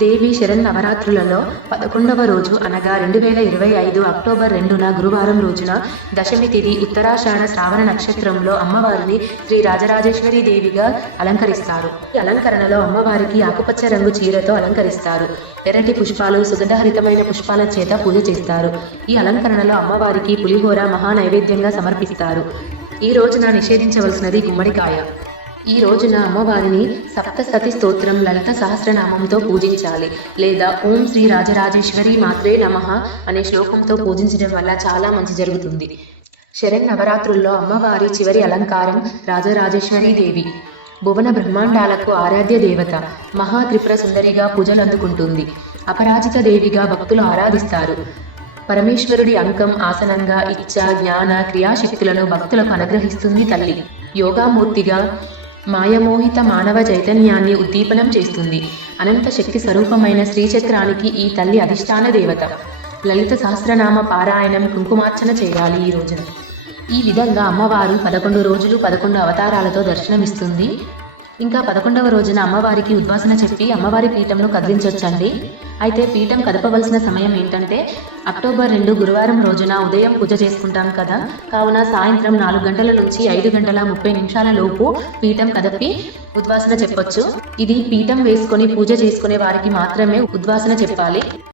దేవి శరన్నవరాత్రులలో 11వ రోజు అనగా 2025 అక్టోబర్ 2న గురువారం రోజున దశమి తిథి ఉత్తరాషాఢ శ్రావణ నక్షత్రంలో అమ్మవారిని శ్రీ రాజరాజేశ్వరి దేవిగా అలంకరిస్తారు. ఈ అలంకరణలో అమ్మవారికి ఆకుపచ్చ రంగు చీరతో అలంకరిస్తారు. ఎర్రటి పుష్పాలు, సుగంధహరితమైన పుష్పాల చేత పూజ చేస్తారు. ఈ అలంకరణలో అమ్మవారికి పులిహోర మహా నైవేద్యంగా సమర్పిస్తారు. ఈ రోజున నిషేధించవలసినది గుమ్మడికాయ. ఈ రోజున అమ్మవారిని సప్తసతి స్తోత్రం, లలిత సహస్రనామంతో పూజించాలి. లేదా ఓం శ్రీ రాజరాజేశ్వరి మాత్రే నమః అనే శ్లోకంతో పూజించడం వల్ల చాలా మంచి జరుగుతుంది. శరన్నవరాత్రుల్లో అమ్మవారి చివరి అలంకారం రాజరాజేశ్వరి దేవి. భువన బ్రహ్మాండాలకు ఆరాధ్య దేవత. మహా త్రిపుర సుందరిగా పూజలు అందుకుంటుంది. అపరాజిత దేవిగా భక్తులు ఆరాధిస్తారు. పరమేశ్వరుడి అంకం, ఆసనంగా ఇచ్చ, జ్ఞాన, క్రియాశక్తులను భక్తులకు అనుగ్రహిస్తుంది తల్లి. యోగామూర్తిగా మాయమోహిత మానవ చైతన్యాన్ని ఉద్దీపనం చేస్తుంది. అనంత శక్తి స్వరూపమైన శ్రీచక్రానికి ఈ తల్లి అధిష్టాన దేవత. లలిత సహస్రనామ పారాయణం, కుంకుమార్చన చేయాలి ఈ రోజున. ఈ విధంగా అమ్మవారు 11 రోజులు 11 అవతారాలతో దర్శనమిస్తుంది. ఇంకా 11వ రోజున అమ్మవారికి ఉద్వాసన చెప్పి అమ్మవారి పీఠంను కదిలించొచ్చండి. అయితే పీఠం కదపవలసిన సమయం ఏంటంటే అక్టోబర్ 2 గురువారం రోజున ఉదయం పూజ చేసుకుంటాం కదా, కావున సాయంత్రం 4 గంటల నుంచి 5 గంటల 30 నిమిషాల లోపు పీఠం కదపి ఉద్వాసన చెప్పొచ్చు. ఇది పీఠం వేసుకొని పూజ చేసుకునే వారికి మాత్రమే ఉద్వాసన చెప్పాలి.